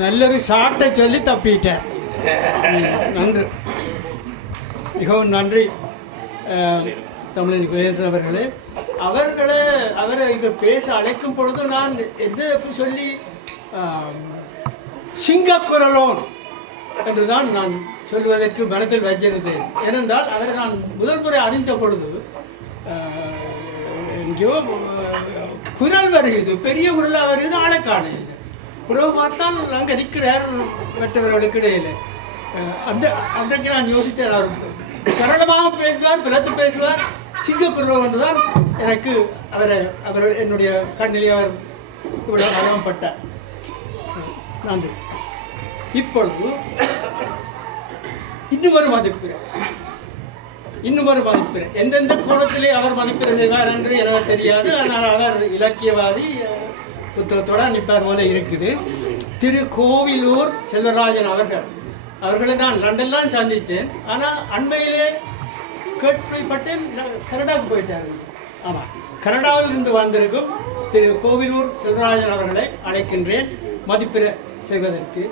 நல்லொரு ஷார்ட்டை சொல்லி தப்பிட்டேன். நன்றி, மிகவும் நன்றி தமிழன் குயேந்திரன் அவர்களே. அவரை இங்கே பேச அழைக்கும் பொழுது நான் எது சொல்லி சிங்கக்குரலோன் என்றுதான் நான் சொல்வதற்கு மனத்தில் வச்சிருந்தேன். ஏனென்றால் அவரை நான் முதல் முறை அறிந்த பொழுது எங்கேயோ குரல் வருகிறது, பெரிய குரலாக வருகிறது, ஆளை காணையில். பிறகு பார்த்தால் அங்கே நிற்கிறார் மற்றவர்களுக்கு இடையில். அன்றைக்கு நான் யோசித்தேன், அவர் சரளமாக பேசுவார், பிறத்து பேசுவார், சிங்கக்குரல் என்றுதான் எனக்கு அவர் என்னுடைய கண்ணிலே அவர் இவ்வளவு அகம்பட்டார். நன்றி. இப்பொழுது இன்னும் ஒரு மதிப்பிற எந்தெந்த கோணத்திலே அவர் மதிப்பிட செய்வார் என்று எனக்கு தெரியாது. ஆனால் அவர் இலக்கியவாதி, புத்தகத்தோட நிற்பார் போல இருக்குது. திரு கோவிலூர் செல்வராஜன் அவர்களை நான் லண்டன்லாம் சந்தித்தேன். ஆனால் அண்மையிலே கேள்விப்பட்டேன் கனடாவுக்கு போயிட்டார்கள். ஆமாம், கனடாவில் இருந்து வந்திருக்கும் திரு கோவிலூர் செல்வராஜன் அவர்களை அழைக்கின்றேன் மதிப்பிட செய்வதற்கு.